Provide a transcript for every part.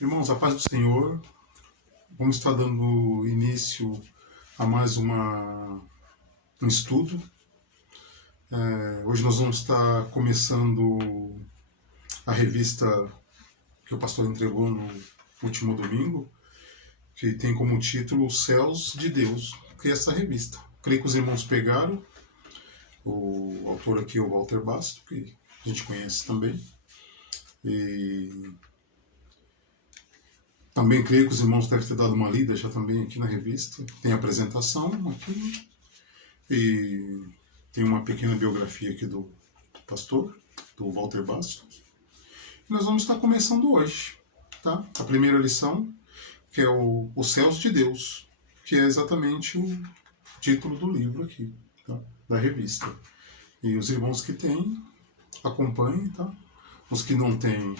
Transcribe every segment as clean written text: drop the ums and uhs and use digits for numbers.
Irmãos, a paz do Senhor. Vamos estar dando início a mais um estudo. Hoje nós vamos estar começando a revista que o pastor entregou no último domingo, que tem como título Os Céus de Deus, que é essa revista. Creio que os irmãos pegaram. O autor aqui é o Walter Basto, que a gente conhece também. E também creio que os irmãos devem ter dado uma lida já também aqui na revista. Tem a apresentação aqui e tem uma pequena biografia aqui do pastor, do Walter Basto. E nós vamos estar começando hoje, tá? A primeira lição, que é Os Céus de Deus, que é exatamente o título do livro aqui, tá? Da revista. E os irmãos que têm, acompanhem, tá? Os que não têm,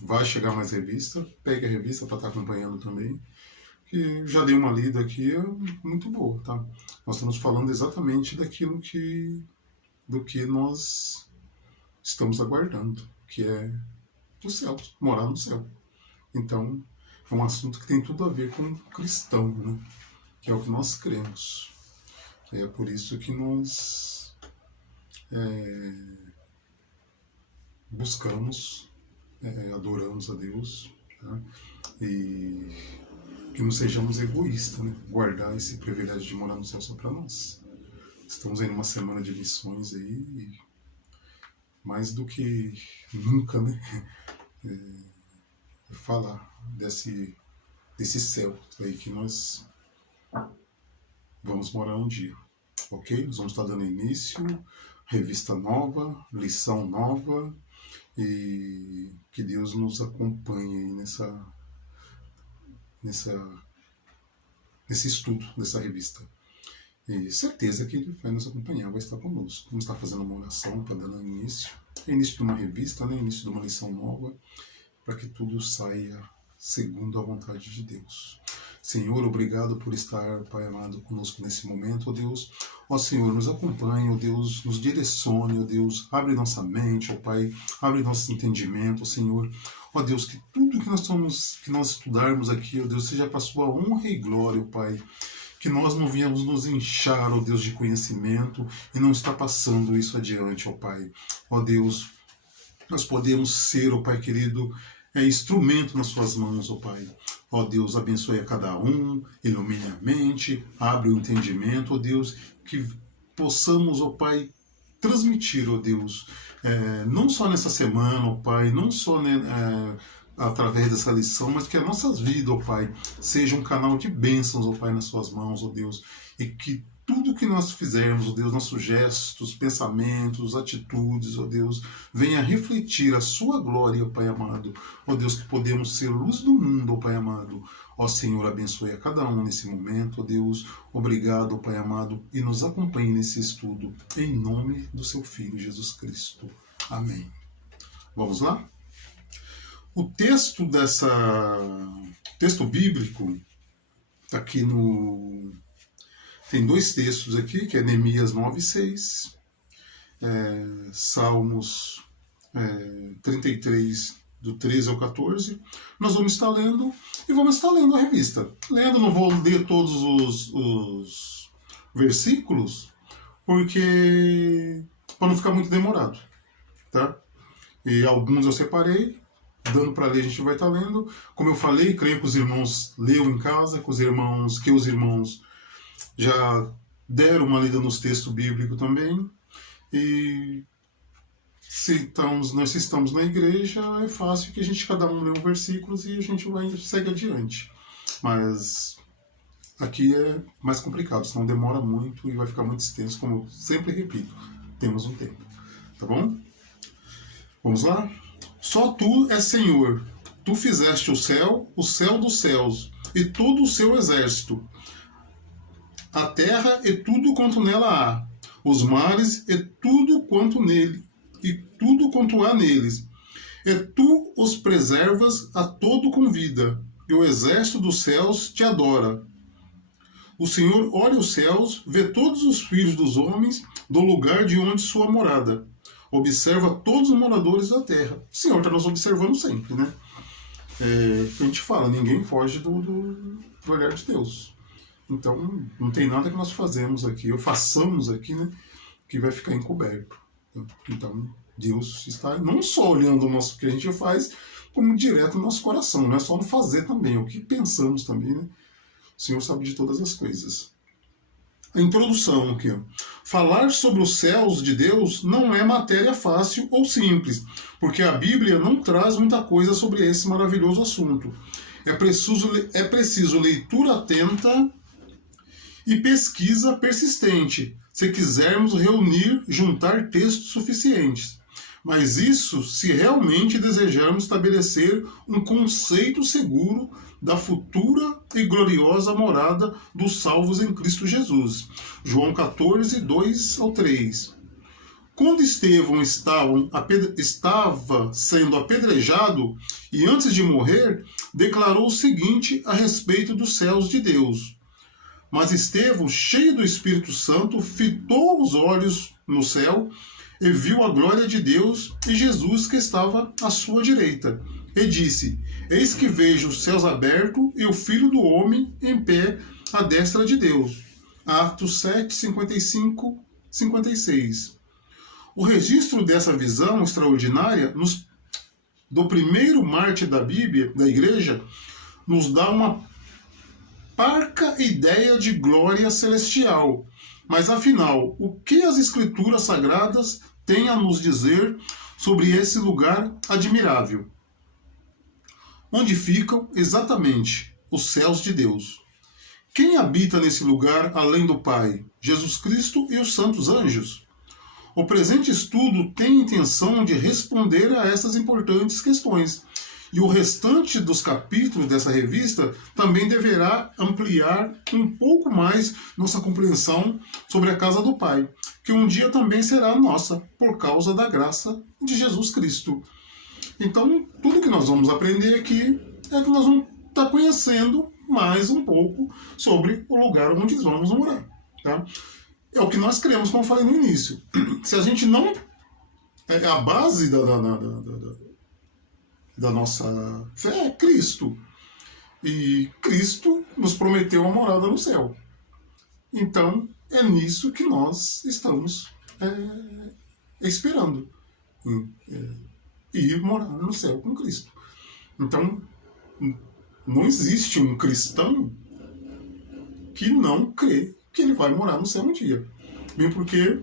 vai chegar mais revista, pegue a revista para estar acompanhando também, que já dei uma lida aqui, é muito boa, tá? Nós estamos falando exatamente do que nós estamos aguardando, que é o céu, morar no céu. Então, é um assunto que tem tudo a ver com o cristão, né? Que é o que nós cremos. É por isso que nós buscamos, adoramos a Deus, tá? E que não sejamos egoístas, né? Guardar esse privilégio de morar no céu só para nós. Estamos aí numa semana de missões aí, e mais do que nunca, né? Falar desse céu aí que nós vamos morar um dia, ok? Nós vamos estar dando início, revista nova, lição nova, e que Deus nos acompanhe aí nesse estudo dessa revista. E certeza que Ele vai nos acompanhar, vai estar conosco. Vamos estar fazendo uma oração para dar início. É início de uma revista, né? Início de uma lição nova, para que tudo saia segundo a vontade de Deus. Senhor, obrigado por estar, Pai amado, conosco nesse momento, ó Deus. Ó Senhor, nos acompanhe, ó Deus, nos direcione, ó Deus, abre nossa mente, ó Pai, abre nosso entendimento, ó Senhor. Ó Deus, que tudo que nós estudarmos aqui, ó Deus, seja para a sua honra e glória, ó Pai. Que nós não viemos nos inchar, ó Deus, de conhecimento e não está passando isso adiante, ó Pai. Ó Deus, nós podemos ser, ó Pai querido, instrumento nas suas mãos, ó Pai. Ó Deus, abençoe a cada um, ilumine a mente, abre o entendimento, ó Deus, que possamos, ó Pai, transmitir, ó Deus, não só nessa semana, ó Pai, não só através dessa lição, mas que as nossas vidas, ó Pai, seja um canal de bênçãos, ó Pai, nas suas mãos, ó Deus, e que tudo que nós fizermos, ó Deus, nossos gestos, pensamentos, atitudes, ó Deus, venha refletir a sua glória, ó Pai amado. Ó Deus, que podemos ser luz do mundo, ó Pai amado. Ó Senhor, abençoe a cada um nesse momento, ó Deus. Obrigado, ó Pai amado, e nos acompanhe nesse estudo, em nome do seu Filho, Jesus Cristo. Amém. Vamos lá? O texto texto bíblico está aqui Tem dois textos aqui, que é Neemias 9:6, Salmos 33, do 13 ao 14. Nós vamos estar lendo, e vamos estar lendo a revista. Lendo, não vou ler todos os versículos, porque para não ficar muito demorado, tá? E alguns eu separei, dando para ler a gente vai estar lendo. Como eu falei, creio que os irmãos leiam em casa, que os irmãos já deram uma lida nos textos bíblicos também. E nós estamos na igreja, é fácil que cada um lê um versículo e a gente segue adiante. Mas aqui é mais complicado, senão demora muito e vai ficar muito extenso, como eu sempre repito, temos um tempo. Tá bom? Vamos lá? Só tu és Senhor. Tu fizeste o céu dos céus, e todo o seu exército, a terra e tudo quanto nela há, os mares e tudo quanto há neles. E tu os preservas a todo com vida, e o exército dos céus te adora. O Senhor olha os céus, vê todos os filhos dos homens do lugar de onde sua morada. Observa todos os moradores da terra. O Senhor está nos observando sempre, né? que a gente fala, ninguém foge do olhar de Deus. Então, não tem nada que nós fazemos aqui, ou façamos aqui, né, que vai ficar encoberto. Então, Deus está não só olhando o que a gente faz, como direto no nosso coração. Não é só no fazer também, é o que pensamos também, né? O Senhor sabe de todas as coisas. A introdução aqui. Falar sobre os céus de Deus não é matéria fácil ou simples, porque a Bíblia não traz muita coisa sobre esse maravilhoso assunto. É preciso leitura atenta e pesquisa persistente, se quisermos juntar textos suficientes. Mas isso se realmente desejarmos estabelecer um conceito seguro da futura e gloriosa morada dos salvos em Cristo Jesus. João 14, 2 ao 3. Quando Estevão estava sendo apedrejado e antes de morrer, declarou o seguinte a respeito dos céus de Deus. Mas Estevão, cheio do Espírito Santo, fitou os olhos no céu e viu a glória de Deus e Jesus que estava à sua direita. E disse, eis que vejo os céus abertos e o Filho do Homem em pé à destra de Deus. Atos 7, 55, 56. O registro dessa visão extraordinária do primeiro mártir da Bíblia, da Igreja, nos dá uma parca ideia de glória celestial. Mas afinal, o que as Escrituras Sagradas têm a nos dizer sobre esse lugar admirável? Onde ficam exatamente os céus de Deus? Quem habita nesse lugar além do Pai? Jesus Cristo e os santos anjos? O presente estudo tem a intenção de responder a essas importantes questões. E o restante dos capítulos dessa revista também deverá ampliar um pouco mais nossa compreensão sobre a casa do Pai, que um dia também será nossa, por causa da graça de Jesus Cristo. Então, tudo que nós vamos aprender aqui é que nós vamos estar conhecendo mais um pouco sobre o lugar onde vamos morar. Tá? É o que nós cremos, como eu falei no início. Se a gente não... É a base da nossa fé é Cristo. E Cristo nos prometeu a morada no céu. Então, é nisso que nós estamos esperando. Ir morar no céu com Cristo. Então, não existe um cristão que não crê que ele vai morar no céu um dia. Bem porque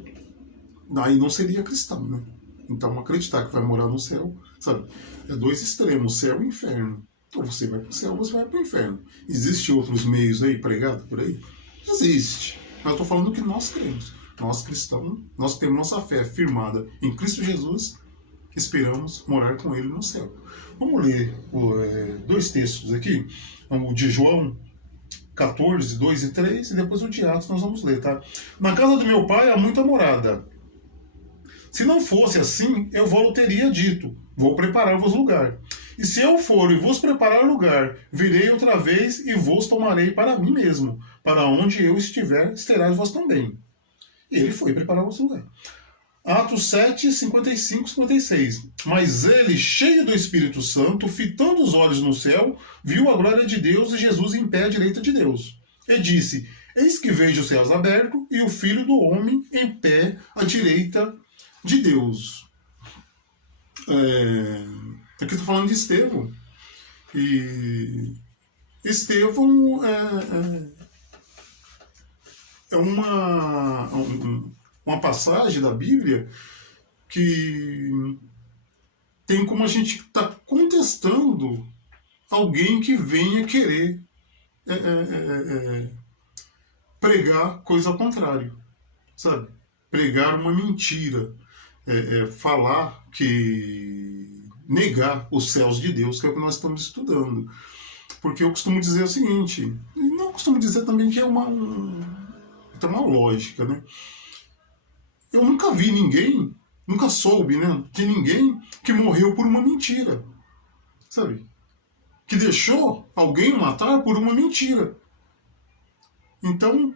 aí não seria cristão, né? Então, acreditar que vai morar no céu, sabe? É dois extremos, céu e inferno. Então, você vai para o céu, você vai para o inferno. Existem outros meios aí, pregados por aí? Existe. Mas eu estou falando que nós cremos. Nós cristãos, nós temos nossa fé firmada em Cristo Jesus, esperamos morar com Ele no céu. Vamos ler dois textos aqui. O de João 14, 2 e 3, e depois o de Atos nós vamos ler, tá? Na casa do meu pai há muita morada. Se não fosse assim, eu vou teria dito, vou preparar-vos lugar. E se eu for e vos preparar lugar, virei outra vez e vos tomarei para mim mesmo, para onde eu estiver, estarás vós também. E ele foi preparar-vos lugar. Atos 7, 55, 56. Mas ele, cheio do Espírito Santo, fitando os olhos no céu, viu a glória de Deus e Jesus em pé à direita de Deus. E disse, eis que vejo os céus abertos e o Filho do Homem em pé à direita de Deus. Aqui estou falando de Estevão. E Estevão é uma passagem da Bíblia que tem como a gente está contestando alguém que venha querer pregar coisa ao contrário, sabe? Pregar uma mentira, falar que... negar os céus de Deus, que é o que nós estamos estudando. Porque eu costumo dizer o seguinte, e não costumo dizer também que é uma lógica, né? Eu nunca vi ninguém, nunca soube, né, de ninguém que morreu por uma mentira, sabe? Que deixou alguém matar por uma mentira. Então,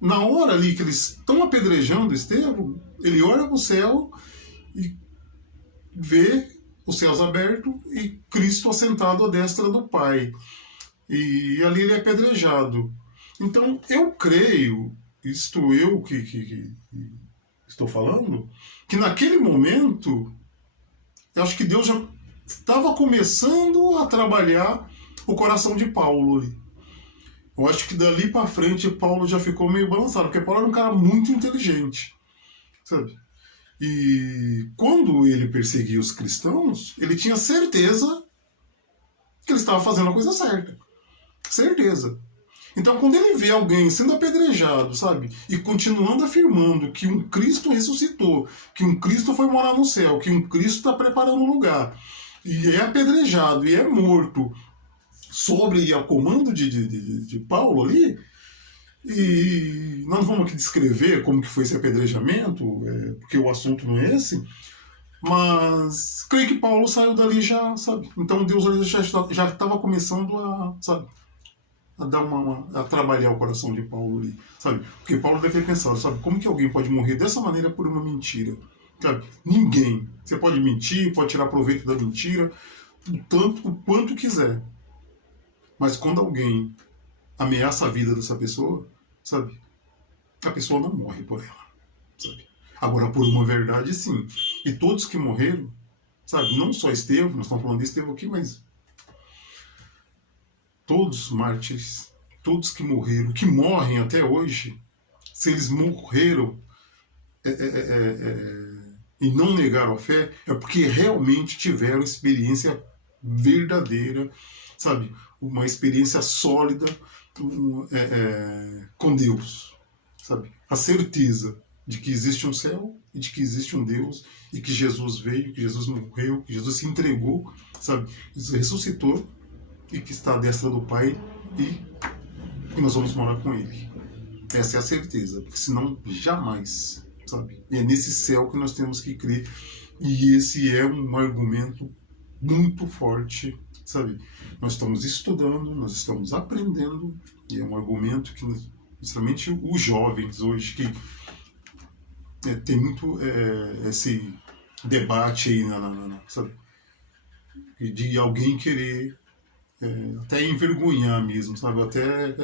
na hora ali que eles estão apedrejando Estevão, ele olha para o céu e vê os céus abertos e Cristo assentado à destra do Pai. E ali ele é apedrejado. Então, eu creio, isto eu que estou falando, que naquele momento, eu acho que Deus já estava começando a trabalhar o coração de Paulo ali. Eu acho que dali para frente Paulo já ficou meio balançado, porque Paulo era um cara muito inteligente, sabe? E quando ele perseguia os cristãos, ele tinha certeza que ele estava fazendo a coisa certa. Certeza. Então, quando ele vê alguém sendo apedrejado, sabe? E continuando afirmando que um Cristo ressuscitou, que um Cristo foi morar no céu, que um Cristo está preparando um lugar, e é apedrejado e é morto sobre e ao comando de Paulo ali, e nós vamos aqui descrever como que foi esse apedrejamento, porque o assunto não é esse, mas creio que Paulo saiu dali já, sabe? Então Deus ali já estava começando a, sabe, a dar a trabalhar o coração de Paulo ali, sabe? Porque Paulo deve ter pensado, sabe, como que alguém pode morrer dessa maneira por uma mentira? Sabe? Ninguém. Você pode mentir, pode tirar proveito da mentira, o quanto quiser. Mas quando alguém ameaça a vida dessa pessoa, sabe? A pessoa não morre por ela, sabe? Agora, por uma verdade, sim. E todos que morreram, sabe? Não só Estevão, nós estamos falando de Estevão aqui, mas todos os mártires, todos que morreram, que morrem até hoje, se eles morreram e não negaram a fé, é porque realmente tiveram experiência verdadeira, sabe? Uma experiência sólida com Deus, sabe? A certeza de que existe um céu e de que existe um Deus e que Jesus veio, que Jesus morreu, que Jesus se entregou, sabe? Ressuscitou e que está à destra do Pai e que nós vamos morar com Ele. Essa é a certeza, porque senão jamais, sabe? E é nesse céu que nós temos que crer, e esse é um argumento muito forte, sabe? Nós estamos estudando, nós estamos aprendendo, e é um argumento que, principalmente os jovens hoje, que tem muito esse debate aí, sabe? De alguém querer até envergonhar mesmo, sabe? Até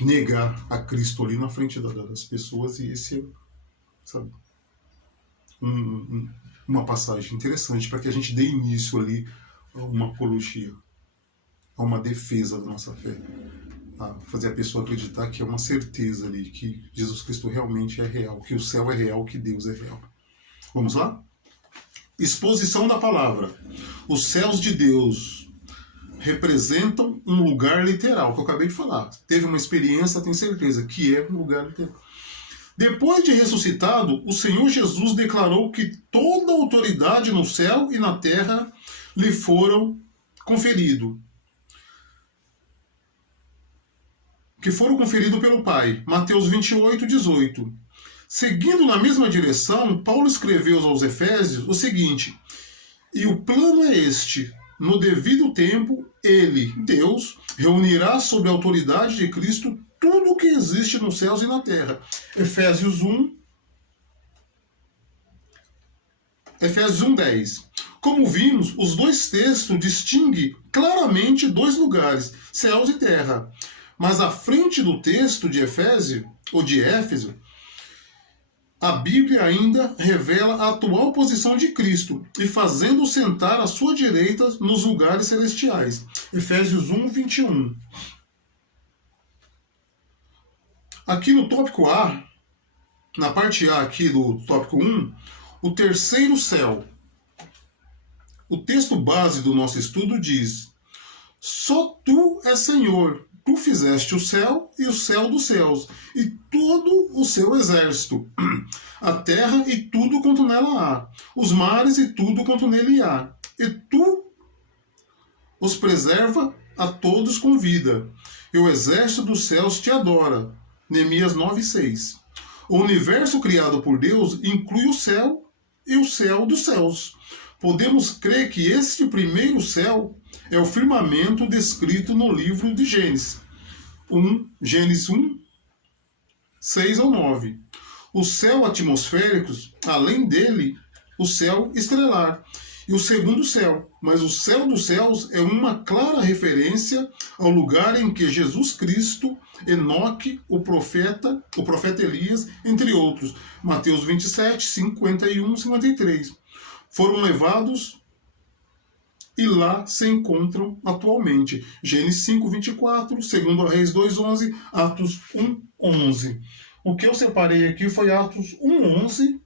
negar a Cristo ali na frente das pessoas, e esse é, sabe, uma passagem interessante para que a gente dê início ali a uma apologia, a uma defesa da nossa fé, a fazer a pessoa acreditar que é uma certeza ali, que Jesus Cristo realmente é real, que o céu é real, que Deus é real. Vamos lá? Exposição da palavra. Os céus de Deus representam um lugar literal, que eu acabei de falar. Teve uma experiência, tenho certeza, que é um lugar literal. Depois de ressuscitado, o Senhor Jesus declarou que toda a autoridade no céu e na terra lhe foram conferido. Que foram conferidos pelo Pai. Mateus 28, 18. Seguindo na mesma direção, Paulo escreveu aos Efésios o seguinte: e o plano é este: no devido tempo, ele, Deus, reunirá sob a autoridade de Cristo tudo o que existe nos céus e na terra. Efésios 1, 10. Como vimos, os dois textos distinguem claramente dois lugares, céus e terra. Mas à frente do texto de Efésio, ou de Éfeso, a Bíblia ainda revela a atual posição de Cristo e fazendo-o sentar à sua direita nos lugares celestiais. Efésios 1, 21. Aqui no tópico A, na parte A aqui do tópico 1, o terceiro céu. O texto base do nosso estudo diz: só tu és Senhor, tu fizeste o céu e o céu dos céus, e todo o seu exército, a terra e tudo quanto nela há, os mares e tudo quanto nele há, e tu os preserva a todos com vida, e o exército dos céus te adora. Neemias 9:6. O universo criado por Deus inclui o céu e o céu dos céus. Podemos crer que este primeiro céu é o firmamento descrito no livro de Gênesis. Gênesis 1, 6 ao 9. O céu atmosférico, além dele, o céu estrelar e o segundo céu. Mas o céu dos céus é uma clara referência ao lugar em que Jesus Cristo, Enoque, o profeta Elias, entre outros, Mateus 27, 51, 53, foram levados e lá se encontram atualmente. Gênesis 5, 24, 2 Reis 2, 11, Atos 1, 11. O que eu separei aqui foi Atos 1, 11,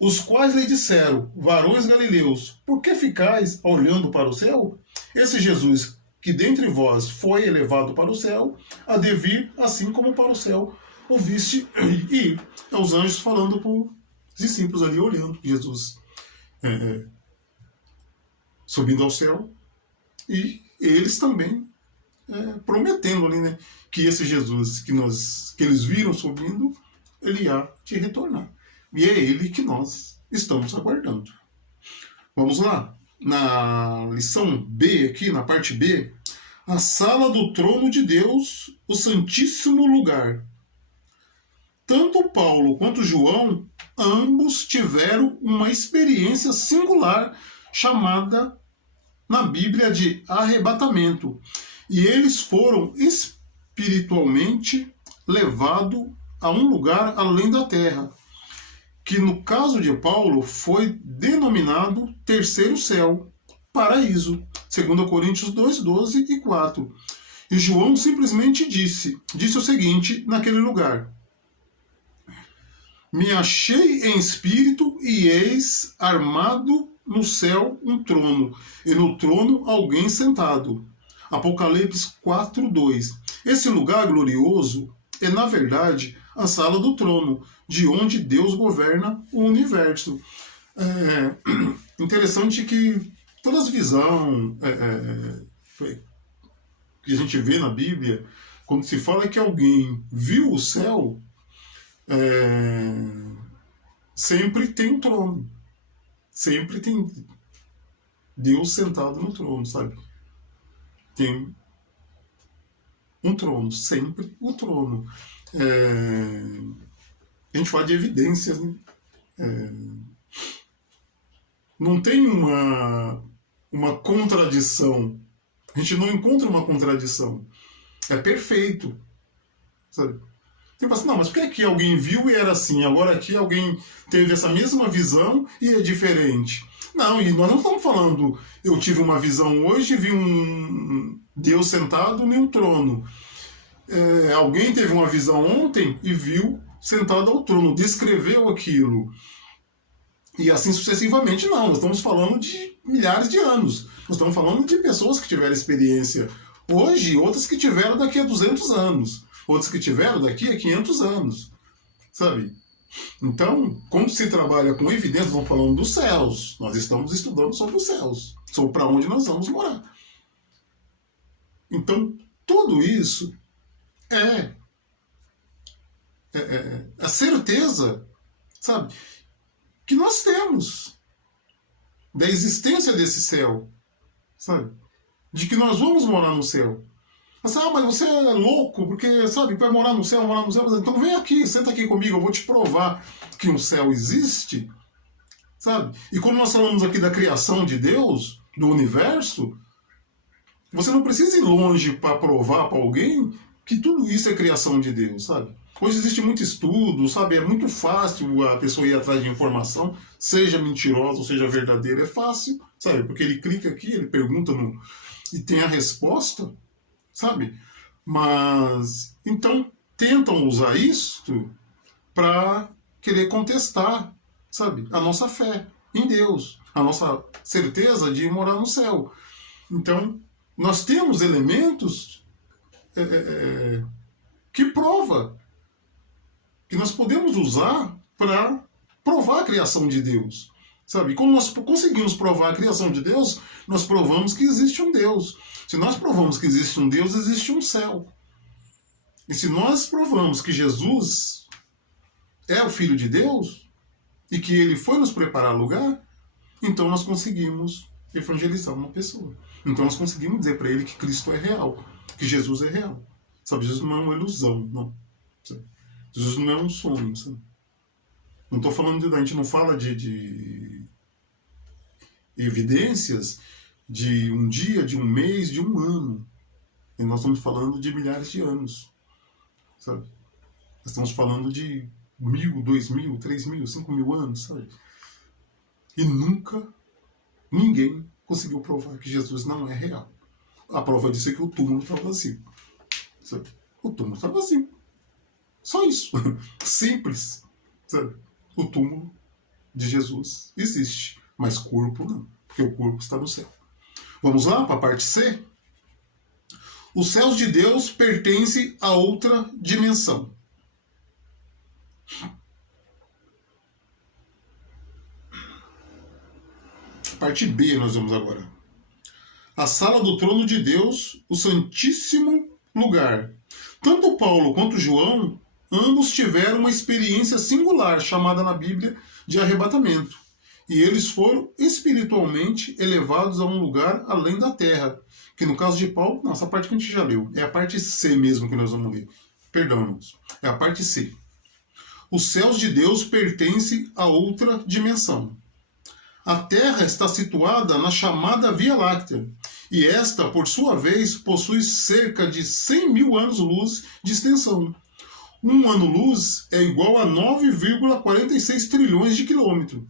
os quais lhe disseram, varões galileus, por que ficais olhando para o céu? Esse Jesus, que dentre vós foi elevado para o céu, há de vir assim como para o céu ouviste ir. É os anjos falando para os discípulos ali, olhando Jesus subindo ao céu, e eles também prometendo ali, né, que esse Jesus que eles viram subindo, ele há de retornar. E é ele que nós estamos aguardando. Vamos lá. Na lição B, aqui na parte B, a sala do trono de Deus, o santíssimo lugar. Tanto Paulo quanto João, ambos tiveram uma experiência singular chamada na Bíblia de arrebatamento. E eles foram espiritualmente levados a um lugar além da terra, que no caso de Paulo foi denominado terceiro céu, paraíso, 2 Coríntios 2, 12 e 4. E João simplesmente disse o seguinte naquele lugar: me achei em espírito e eis armado no céu um trono, e no trono alguém sentado. Apocalipse 4, 2. Esse lugar glorioso é, na verdade, a sala do trono, de onde Deus governa o universo. Interessante que todas as visões que a gente vê na Bíblia, quando se fala que alguém viu o céu, sempre tem um trono. Sempre tem Deus sentado no trono, sabe? Tem um trono, sempre o trono. A gente fala de evidências, né? Não tem uma contradição. A gente não encontra uma contradição. É perfeito, sabe? Você fala assim, não, mas por que aqui alguém viu e era assim, agora aqui alguém teve essa mesma visão e é diferente? Não, e nós não estamos falando, eu tive uma visão hoje e vi um Deus sentado em um trono. Alguém teve uma visão ontem e viu sentado ao trono, descreveu aquilo. E assim sucessivamente, não. Nós estamos falando de milhares de anos. Nós estamos falando de pessoas que tiveram experiência hoje e outras que tiveram daqui a 200 anos. Outras que tiveram daqui a 500 anos. Sabe? Então, quando se trabalha com evidências, estamos falando dos céus. Nós estamos estudando sobre os céus. Sobre para onde nós vamos morar. Então, tudo isso é a certeza, sabe, que nós temos da existência desse céu, sabe, de que nós vamos morar no céu. Mas você é louco, porque, sabe, vai morar no céu, então vem aqui, senta aqui comigo, eu vou te provar que um céu existe, sabe? E quando nós falamos aqui da criação de Deus, do universo, você não precisa ir longe para provar para alguém que tudo isso é criação de Deus, sabe? Hoje existe muito estudo, sabe? É muito fácil a pessoa ir atrás de informação, seja mentirosa ou seja verdadeira, é fácil, sabe? Porque ele clica aqui, ele pergunta e tem a resposta, sabe? Mas, então, tentam usar isso para querer contestar, sabe? A nossa fé em Deus, a nossa certeza de morar no céu. Então, nós temos elementos que prova, que nós podemos usar para provar a criação de Deus, sabe? Como nós conseguimos provar a criação de Deus, nós provamos que existe um Deus. Se nós provamos que existe um Deus, existe um céu. E se nós provamos que Jesus é o Filho de Deus e que ele foi nos preparar lugar, então nós conseguimos evangelizar uma pessoa. Então nós conseguimos dizer para ele que Cristo é real, que Jesus é real. Sabe, Jesus não é uma ilusão, não. Sabe? Jesus não é um sonho, sabe? Não estou falando a gente não fala de evidências de um dia, de um mês, de um ano. E nós estamos falando de milhares de anos, sabe? Nós estamos falando de 1.000, 2.000, 3.000, 5.000 anos, sabe? E nunca ninguém conseguiu provar que Jesus não é real. A prova disso é que o túmulo está vazio. Sabe? O túmulo está vazio. Só isso. Simples. Sabe? O túmulo de Jesus existe, mas corpo não, porque o corpo está no céu. Vamos lá para a parte C? Os céus de Deus pertencem a outra dimensão. Parte B nós vamos agora. A sala do trono de Deus, o santíssimo lugar. Tanto Paulo quanto João, ambos tiveram uma experiência singular, chamada na Bíblia de arrebatamento. E eles foram espiritualmente elevados a um lugar além da terra. Que no caso de Paulo, não, essa parte que a gente já leu. É a parte C mesmo que nós vamos ler. Perdão, irmãos. É a parte C. Os céus de Deus pertencem a outra dimensão. A Terra está situada na chamada Via Láctea, e esta, por sua vez, possui cerca de 100.000 anos-luz de extensão. Um ano-luz é igual a 9,46 trilhões de quilômetros.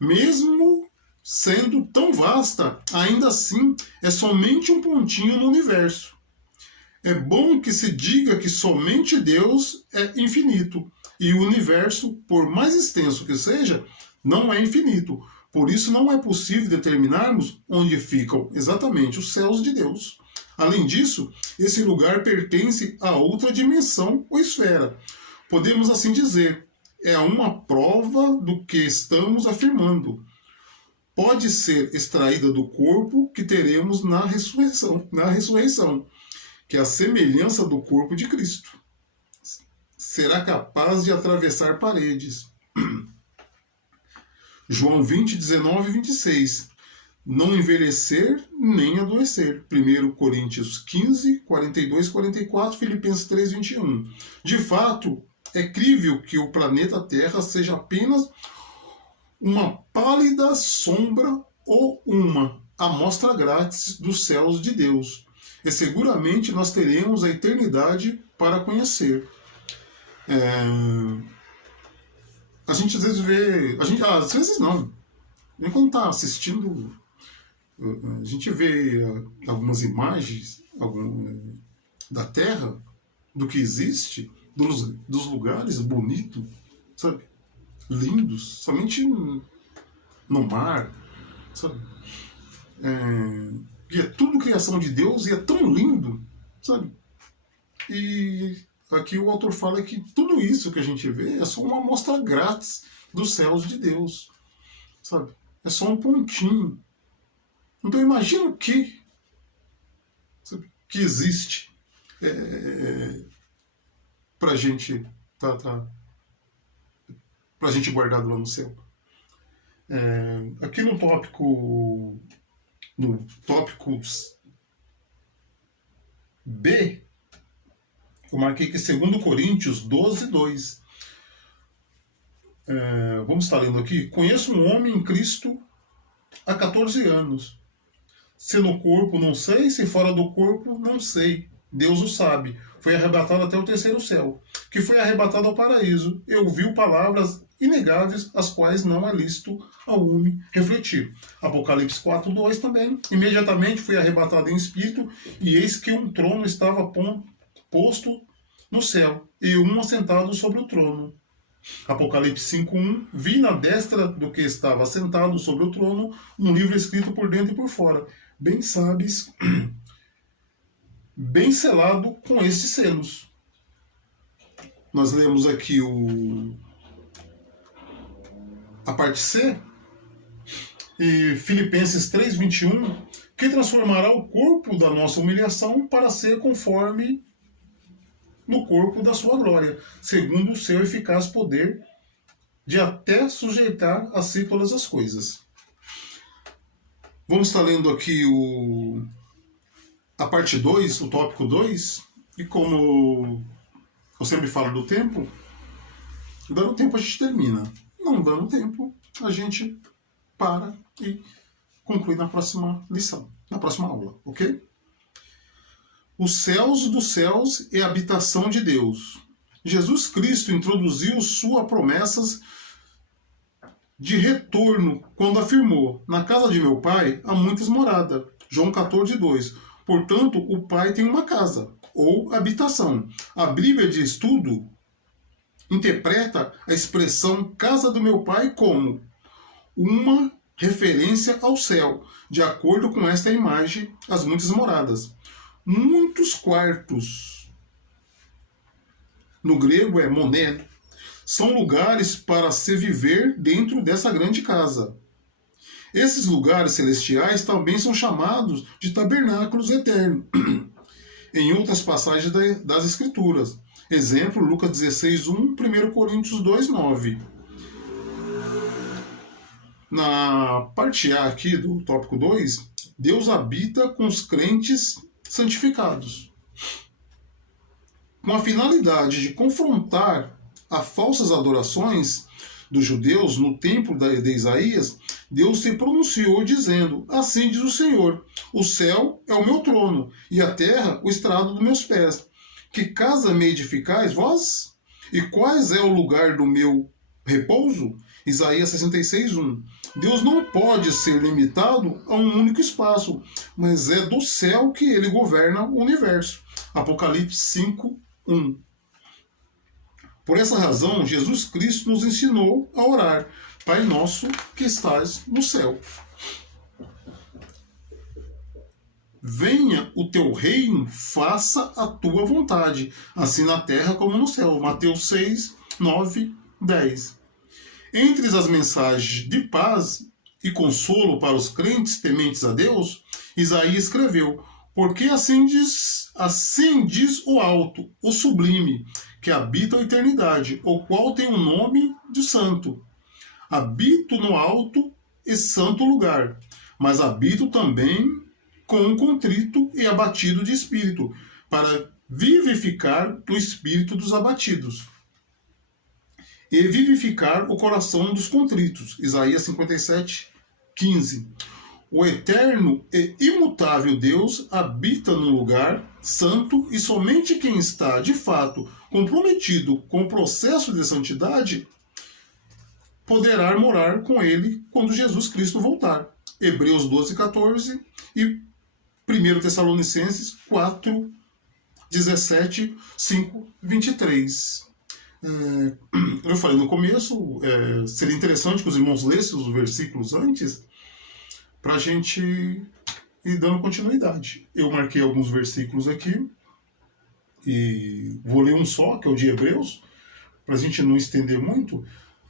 Mesmo sendo tão vasta, ainda assim é somente um pontinho no universo. É bom que se diga que somente Deus é infinito, e o universo, por mais extenso que seja, não é infinito. Por isso não é possível determinarmos onde ficam exatamente os céus de Deus. Além disso, esse lugar pertence a outra dimensão ou esfera. Podemos assim dizer, é uma prova do que estamos afirmando. Pode ser extraída do corpo que teremos na ressurreição, que é a semelhança do corpo de Cristo. Será capaz de atravessar paredes. João 20, 19 e 26. Não envelhecer nem adoecer. 1 Coríntios 15, 42 e 44, Filipenses 3, 21. De fato, é crível que o planeta Terra seja apenas uma pálida sombra ou uma amostra grátis dos céus de Deus. E seguramente nós teremos a eternidade para conhecer. A gente às vezes vê... às vezes não. Nem quando está assistindo, a gente vê algumas imagens da Terra, do que existe, dos lugares bonitos, sabe? Lindos, somente no mar, sabe? E é tudo criação de Deus e é tão lindo, sabe? E aqui o autor fala que tudo isso que a gente vê é só uma amostra grátis dos céus de Deus, sabe? É só um pontinho. Então imagina o que, sabe, que existe pra gente pra gente guardado lá no céu. Aqui no tópico B, eu marquei que 2 Coríntios 12, 2. Vamos estar lendo aqui. Conheço um homem em Cristo há 14 anos. Se no corpo, não sei. Se fora do corpo, não sei. Deus o sabe. Foi arrebatado até o terceiro céu, que foi arrebatado ao paraíso. E ouviu palavras inegáveis, as quais não é lícito ao homem refletir. Apocalipse 4, 2 também. Imediatamente foi arrebatado em espírito, e eis que um trono estava posto no céu, e um assentado sobre o trono. Apocalipse 5.1. Vi na destra do que estava assentado sobre o trono um livro escrito por dentro e por fora. Bem sabes, bem selado com estes selos. Nós lemos aqui a parte C, e Filipenses 3:21, que transformará o corpo da nossa humilhação para ser conforme no corpo da sua glória, segundo o seu eficaz poder de até sujeitar a si todas as coisas. Vamos estar lendo aqui a parte 2, o tópico 2, e como eu sempre falo do tempo, dando tempo a gente termina. Não dando tempo, a gente para e conclui na próxima lição, na próxima aula, ok? Os céus dos céus é a habitação de Deus. Jesus Cristo introduziu suas promessas de retorno quando afirmou: na casa de meu pai há muitas moradas. João 14:2. Portanto, o pai tem uma casa, ou habitação. A Bíblia de Estudo interpreta a expressão casa do meu pai como uma referência ao céu, de acordo com esta imagem, as muitas moradas. Muitos quartos, no grego é moné, são lugares para se viver dentro dessa grande casa. Esses lugares celestiais também são chamados de tabernáculos eternos, em outras passagens das Escrituras. Exemplo, Lucas 16:1, 1 Coríntios 2:9. Na parte A aqui do tópico 2, Deus habita com os crentes santificados. Com a finalidade de confrontar as falsas adorações dos judeus no templo de Isaías, Deus se pronunciou dizendo: assim diz o Senhor, o céu é o meu trono, e a terra o estrado dos meus pés. Que casa me edificais vós? E quais é o lugar do meu repouso? Isaías 66:1. Deus não pode ser limitado a um único espaço, mas é do céu que ele governa o universo. Apocalipse 5:1. Por essa razão, Jesus Cristo nos ensinou a orar: Pai nosso que estás no céu. Venha o teu reino, faça a tua vontade, assim na terra como no céu. Mateus 6:9-10. Entre as mensagens de paz e consolo para os crentes tementes a Deus, Isaías escreveu: porque assim diz o alto, o sublime, que habita a eternidade, o qual tem o nome de santo. Habito no alto e santo lugar, mas habito também com um contrito e abatido de espírito, para vivificar o espírito dos abatidos e vivificar o coração dos contritos. Isaías 57:15. O eterno e imutável Deus habita num lugar santo e somente quem está, de fato, comprometido com o processo de santidade poderá morar com ele quando Jesus Cristo voltar. Hebreus 12:14 e 1 Tessalonicenses 4:17, 5:23. Eu falei no começo, seria interessante que os irmãos lessem os versículos antes, para a gente ir dando continuidade. Eu marquei alguns versículos aqui, e vou ler um só, que é o de Hebreus, para a gente não estender muito.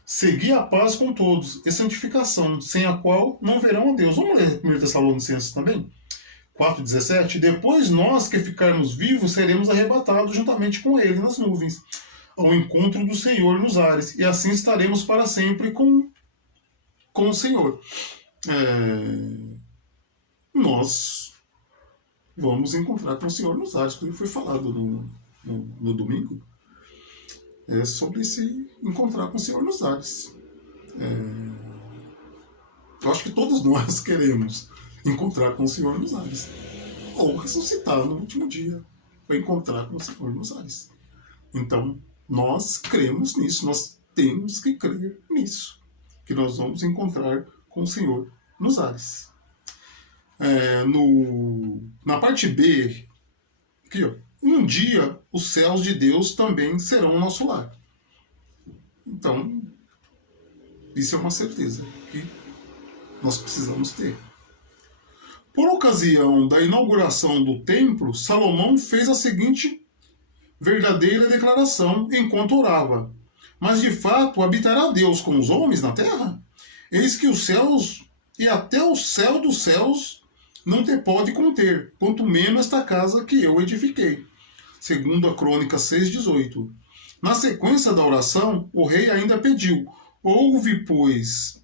Seguir a paz com todos e santificação, sem a qual não verão a Deus. Vamos ler 1 Tessalonicenses também? 4:17. Depois nós que ficarmos vivos seremos arrebatados juntamente com ele nas nuvens, ao encontro do Senhor nos ares, e assim estaremos para sempre com o Senhor. Nós vamos encontrar com o Senhor nos ares, como foi falado no domingo, sobre se encontrar com o Senhor nos ares. Eu acho que todos nós queremos encontrar com o Senhor nos ares, ou ressuscitar no último dia para encontrar com o Senhor nos ares. Então, nós cremos nisso, nós temos que crer nisso, que nós vamos encontrar com o Senhor nos ares. Na parte B, aqui, ó, um dia os céus de Deus também serão o nosso lar. Então, isso é uma certeza que nós precisamos ter. Por ocasião da inauguração do templo, Salomão fez a seguinte verdadeira declaração enquanto orava: mas de fato habitará Deus com os homens na terra? Eis que os céus e até o céu dos céus não te pode conter, quanto menos esta casa que eu edifiquei. Segundo a Crônica 6:18. Na sequência da oração, o rei ainda pediu: ouve, pois,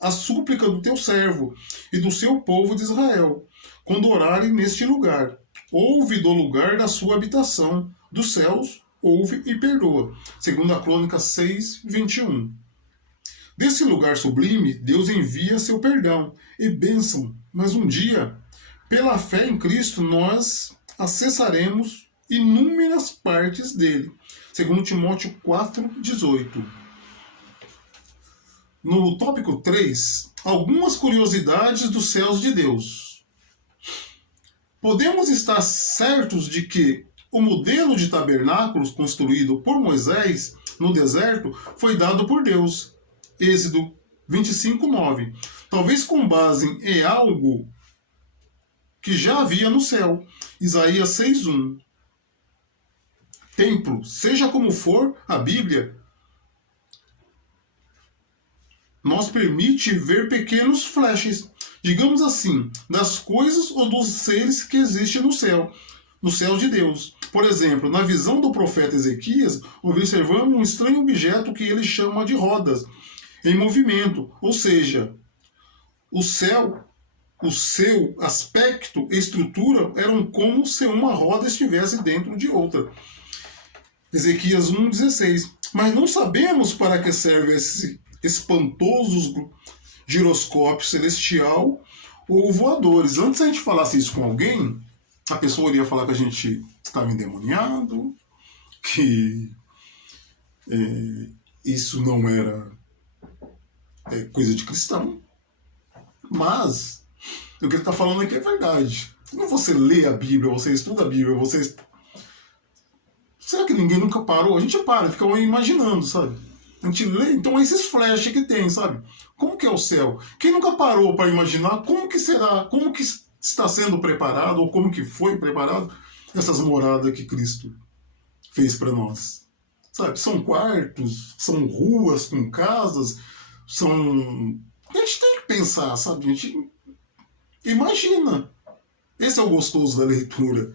a súplica do teu servo e do seu povo de Israel, quando orarem neste lugar. Ouve do lugar da sua habitação, dos céus, ouve e perdoa. Segundo a Crônica 6:21. Desse lugar sublime, Deus envia seu perdão e bênção, mas um dia, pela fé em Cristo, nós acessaremos inúmeras partes dele. Segundo Timóteo 4,18. No tópico 3, algumas curiosidades dos céus de Deus. Podemos estar certos de que o modelo de tabernáculos construído por Moisés no deserto foi dado por Deus. Êxodo 25:9. Talvez com base em algo que já havia no céu. Isaías 6:1. Templo, seja como for, a Bíblia nos permite ver pequenos flashes, digamos assim, das coisas ou dos seres que existem no céu de Deus. Por exemplo, na visão do profeta Ezequias, observamos um estranho objeto que ele chama de rodas, em movimento, ou seja, o céu, o seu aspecto e estrutura eram como se uma roda estivesse dentro de outra. Ezequias 1,16. Mas não sabemos para que serve esse espantoso giroscópio celestial ou voadores. Antes a gente falasse isso com alguém, a pessoa iria falar que a gente estava endemoniado, que isso não era coisa de cristão. Mas o que ele está falando aqui é verdade. Quando você lê a Bíblia, você estuda a Bíblia, será que ninguém nunca parou? A gente para, fica imaginando, sabe? A gente lê, então esses flashes que tem, sabe? Como que é o céu? Quem nunca parou para imaginar como que será, como que está sendo preparado, ou como que foi preparado essas moradas que Cristo fez para nós? Sabe? São quartos, são ruas com casas, são... A gente tem que pensar, sabe? A gente imagina. Esse é o gostoso da leitura.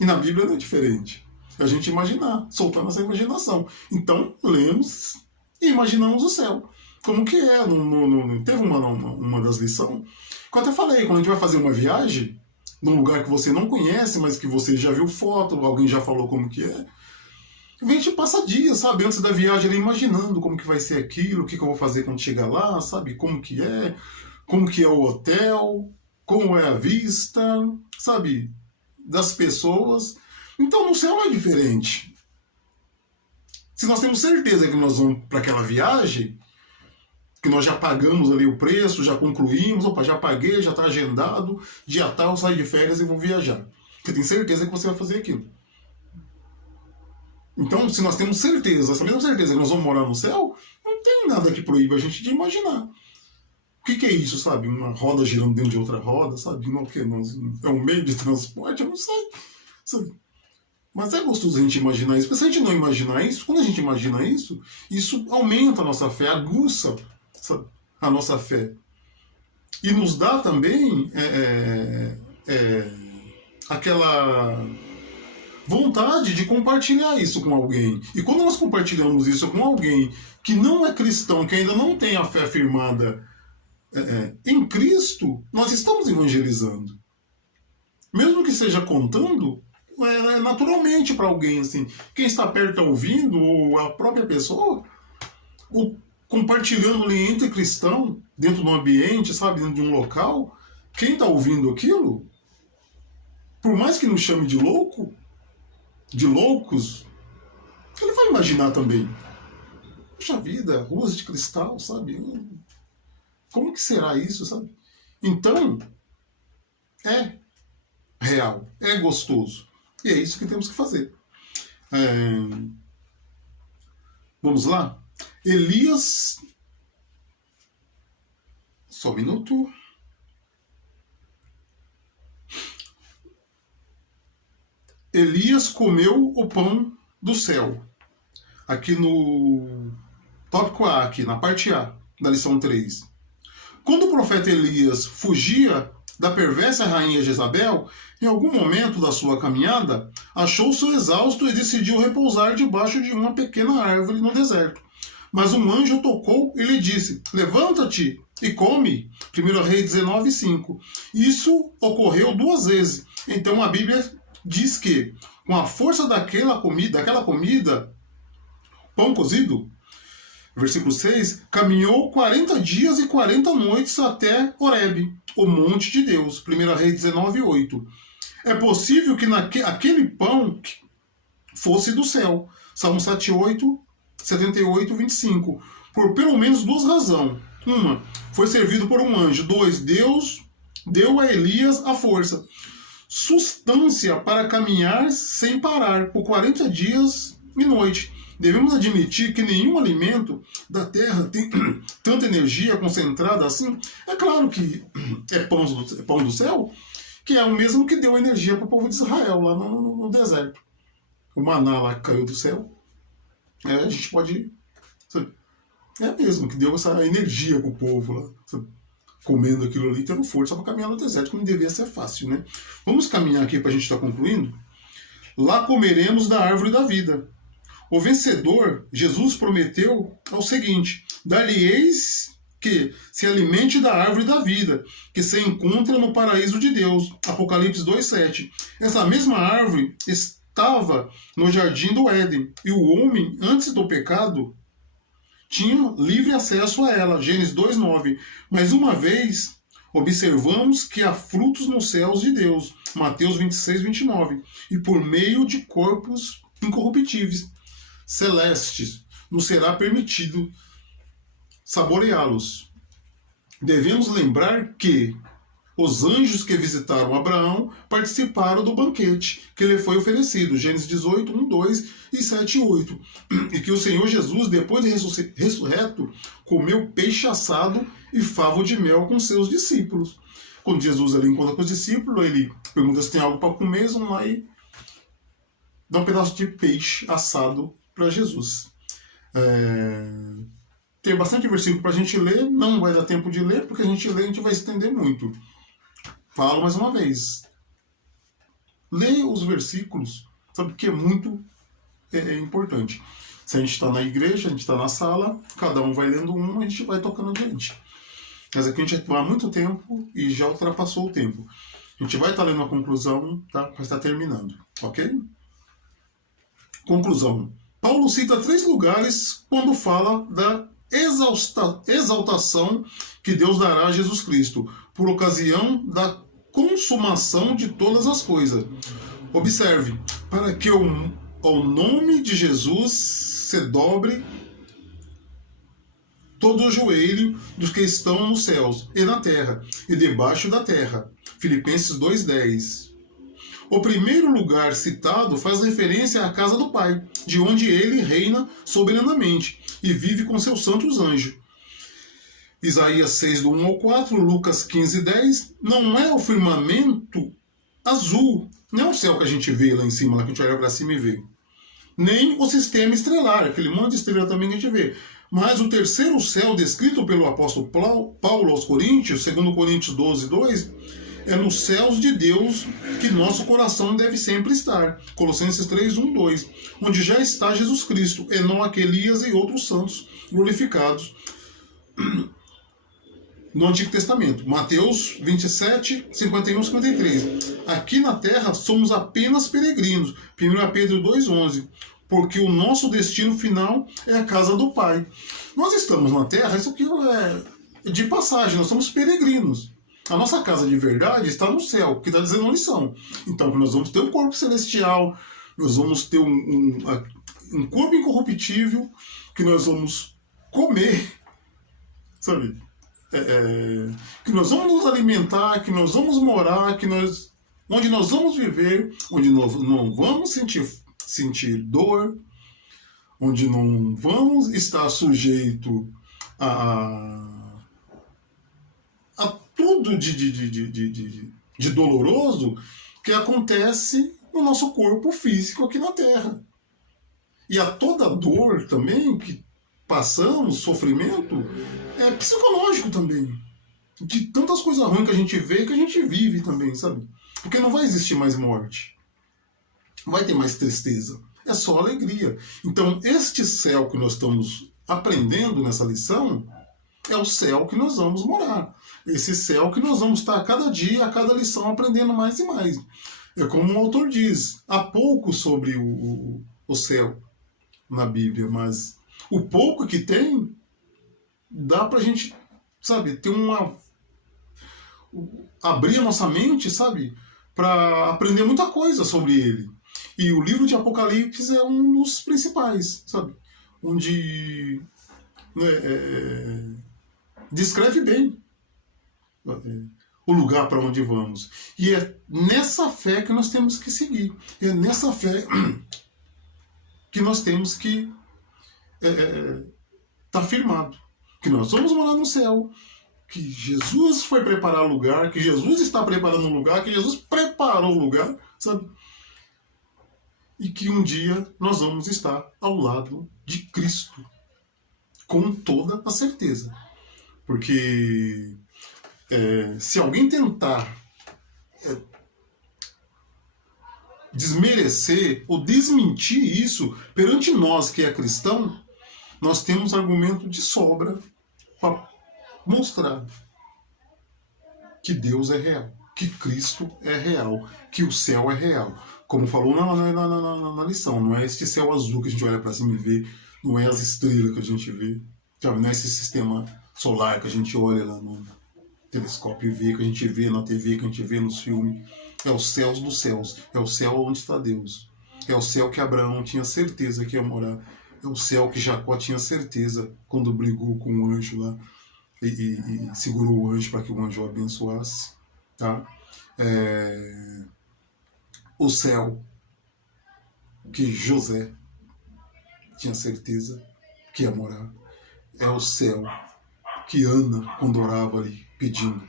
E na Bíblia não é diferente. É a gente imaginar, soltar nossa imaginação. Então, lemos e imaginamos o céu. Como que é? Teve uma das lições que eu até falei, quando a gente vai fazer uma viagem num lugar que você não conhece, mas que você já viu foto, alguém já falou como que é, a gente passa dias, sabe, antes da viagem, ali, imaginando como que vai ser aquilo, o que eu vou fazer quando chegar lá, sabe, como que é o hotel, como é a vista, sabe, das pessoas. Então no céu não é diferente. Se nós temos certeza que nós vamos para aquela viagem, que nós já pagamos ali o preço, já concluímos, opa, já paguei, já está agendado, dia tal eu saio de férias e vou viajar. Você tem certeza que você vai fazer aquilo. Então, se nós temos certeza, essa mesma certeza que nós vamos morar no céu, não tem nada que proíba a gente de imaginar. O que é isso, sabe? Uma roda girando dentro de outra roda, sabe? Não, é um meio de transporte, eu não sei. Sabe? Mas é gostoso a gente imaginar isso. Porque se a gente não imaginar isso, quando a gente imagina isso, isso aumenta a nossa fé, aguça, sabe, a nossa fé. E nos dá também aquela vontade de compartilhar isso com alguém. E quando nós compartilhamos isso com alguém que não é cristão, que ainda não tem a fé firmada em Cristo, nós estamos evangelizando. Mesmo que seja contando, naturalmente para alguém, assim, quem está perto está ouvindo, ou a própria pessoa, ou compartilhando ali entre cristão, dentro de um ambiente, sabe, dentro de um local, quem está ouvindo aquilo, por mais que nos chame de louco, de loucos, ele vai imaginar também. Puxa vida, ruas de cristal, sabe? Como que será isso, sabe? Então, é real, é gostoso. E é isso que temos que fazer. Vamos lá? Elias... Só um minuto. Elias comeu o pão do céu. Aqui no tópico A, aqui na parte A, da lição 3. Quando o profeta Elias fugia da perversa rainha Jezabel, em algum momento da sua caminhada, achou-se exausto e decidiu repousar debaixo de uma pequena árvore no deserto. Mas um anjo tocou e lhe disse: levanta-te e come. 1 Reis 19:5. Isso ocorreu 2 vezes. Então a Bíblia diz que, com a força daquela comida, pão cozido, Versículo 6, caminhou 40 dias e 40 noites até Horebe, o monte de Deus. 1 Reis 19:8. É possível que aquele pão fosse do céu. Salmo 78, 78, 25. Por pelo menos duas razões. Uma, foi servido por um anjo. Dois, Deus deu a Elias a força. Sustância para caminhar sem parar por 40 dias e noite. Devemos admitir que nenhum alimento da terra tem tanta energia concentrada assim. É claro que é pão do céu, que é o mesmo que deu energia para o povo de Israel lá no deserto. O maná lá que caiu do céu. A gente pode... É mesmo que deu essa energia para o povo lá. Comendo aquilo ali, tendo força para caminhar no deserto, que não devia ser fácil, né? Vamos caminhar aqui para a gente estar concluindo. Lá comeremos da árvore da vida. O vencedor, Jesus prometeu o seguinte: dar-lhe-eis que se alimente da árvore da vida, que se encontra no paraíso de Deus. Apocalipse 2,7. Essa mesma árvore estava no jardim do Éden, e o homem, antes do pecado, tinha livre acesso a ela. Gênesis 2,9. Mas uma vez observamos que há frutos nos céus de Deus. Mateus 26, 29. E por meio de corpos incorruptíveis, celestes, nos será permitido saboreá-los. Devemos lembrar que os anjos que visitaram Abraão participaram do banquete que lhe foi oferecido. Gênesis 18, 1, 2 e 7, 8. E que o Senhor Jesus, depois de ressurreto, comeu peixe assado e favo de mel com seus discípulos. Quando Jesus ali encontra com os discípulos, ele pergunta se tem algo para comer, eles vão lá e dá um pedaço de peixe assado para Jesus. Tem bastante versículo para a gente ler, não vai dar tempo de ler, porque a gente lê, a gente vai estender muito. Falo mais uma vez. Leia os versículos, sabe, que é muito importante. Se a gente está na igreja, a gente está na sala, cada um vai lendo um, a gente vai tocando adiante. Mas aqui a gente vai tomar muito tempo e já ultrapassou o tempo. A gente vai estar lendo a conclusão, tá? Para estar terminando, ok? Conclusão. Paulo cita 3 lugares quando fala da exaltação que Deus dará a Jesus Cristo, por ocasião da consumação de todas as coisas. Observe, para que ao nome de Jesus se dobre todo o joelho dos que estão nos céus e na terra e debaixo da terra. Filipenses 2,10. O primeiro lugar citado faz referência à casa do Pai, de onde ele reina soberanamente e vive com seus santos anjos. Isaías 6, do 1 ao 4, Lucas 15, 10. Não é o firmamento azul, não é o céu que a gente vê lá em cima, lá que a gente olha para cima e vê. Nem o sistema estrelar, aquele monte de estrela também que a gente vê. Mas o terceiro céu descrito pelo apóstolo Paulo aos Coríntios, segundo Coríntios 12, 2, é nos céus de Deus que nosso coração deve sempre estar. Colossenses 3, 1, 2. Onde já está Jesus Cristo, Enoque, Elias e outros santos glorificados no Antigo Testamento. Mateus 27, 51, 53. Aqui na terra somos apenas peregrinos. 1 Pedro 2, 11. Porque o nosso destino final é a casa do Pai. Nós estamos na terra, isso aqui é de passagem, nós somos peregrinos. A nossa casa de verdade está no céu, que está dizendo uma lição. Então, nós vamos ter um corpo celestial, nós vamos ter um corpo incorruptível, que nós vamos comer, sabe? Que nós vamos nos alimentar, que nós vamos morar, onde nós vamos viver, onde nós não vamos sentir dor, onde não vamos estar sujeito a tudo de doloroso que acontece no nosso corpo físico aqui na Terra. E a toda dor também que passamos, sofrimento, é psicológico também. De tantas coisas ruins que a gente vê e que a gente vive também, sabe? Porque não vai existir mais morte. Não vai ter mais tristeza. É só alegria. Então, este céu que nós estamos aprendendo nessa lição é o céu que nós vamos morar. Esse céu que nós vamos estar a cada dia, a cada lição, aprendendo mais e mais. É como o autor diz, há pouco sobre o céu na Bíblia, mas O pouco que tem, dá pra gente, sabe, ter abrir a nossa mente, sabe, para aprender muita coisa sobre ele. E o livro de Apocalipse é um dos principais, sabe, onde, né, descreve bem o lugar para onde vamos. E é nessa fé que nós temos que seguir. É nessa fé que nós temos que estar firmado. Que nós vamos morar no céu. Que Jesus foi preparar o lugar. Que Jesus está preparando o lugar. Que Jesus preparou o lugar. Sabe? E que um dia nós vamos estar ao lado de Cristo. Com toda a certeza. Porque se alguém tentar desmerecer ou desmentir isso perante nós que é cristão, nós temos argumento de sobra para mostrar que Deus é real, que Cristo é real, que o céu é real. Como falou na lição, não é este céu azul que a gente olha para cima e vê, não é as estrelas que a gente vê, sabe? Não é esse sistema solar que a gente olha lá no telescópio e vê, que a gente vê na TV, que a gente vê nos filmes. É os céus dos céus, é o céu onde está Deus. É o céu que Abraão tinha certeza que ia morar. É o céu que Jacó tinha certeza quando brigou com o anjo lá e segurou o anjo para que o anjo o abençoasse. Tá? O céu que José tinha certeza que ia morar. É o céu que Ana, quando orava ali, pedindo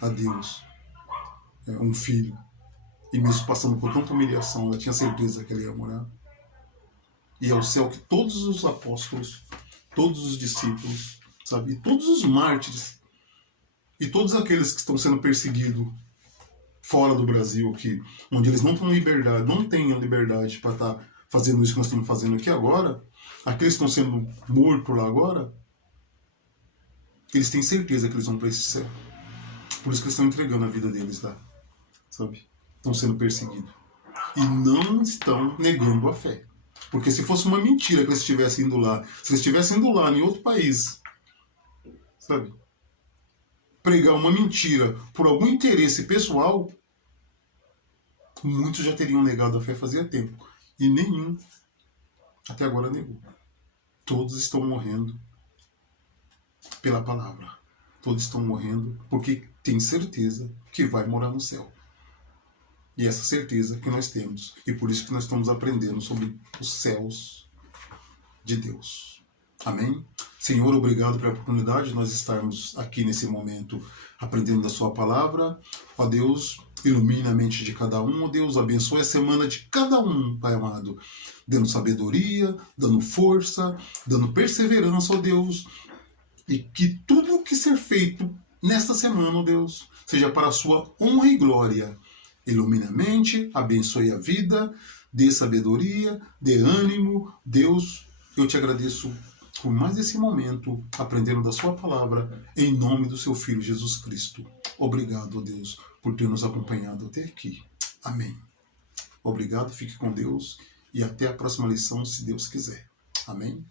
a Deus um filho, e mesmo passando por tanta humilhação, ela tinha certeza que ele ia morar. E é o céu que todos os apóstolos, todos os discípulos, sabe, e todos os mártires, e todos aqueles que estão sendo perseguidos fora do Brasil, aqui, onde eles não têm liberdade, não têm a liberdade para estar fazendo isso que nós estamos fazendo aqui agora, aqueles que estão sendo mortos lá agora, eles têm certeza que eles vão para esse céu. Por isso que eles estão entregando a vida deles lá, sabe? Estão sendo perseguidos. E não estão negando a fé. Porque se fosse uma mentira que eles estivessem indo lá, se eles estivessem indo lá em outro país, sabe? Pregar uma mentira por algum interesse pessoal, muitos já teriam negado a fé fazia tempo. E nenhum até agora negou. Todos estão morrendo pela palavra. Todos estão morrendo porque tem certeza que vai morar no céu. E essa certeza que nós temos. E por isso que nós estamos aprendendo sobre os céus de Deus. Amém? Senhor, obrigado pela oportunidade de nós estarmos aqui nesse momento aprendendo da sua palavra. Ó Deus, ilumina a mente de cada um. Ó Deus, abençoe a semana de cada um, Pai amado. Dando sabedoria, dando força, dando perseverança, ó Deus. E que tudo o que ser feito nesta semana, ó Deus, seja para a sua honra e glória. Ilumine a mente, abençoe a vida, dê sabedoria, dê ânimo. Deus, eu te agradeço por mais esse momento, aprendendo da sua palavra, em nome do seu Filho Jesus Cristo. Obrigado, ó Deus, por ter nos acompanhado até aqui. Amém. Obrigado, fique com Deus e até a próxima lição, se Deus quiser. Amém.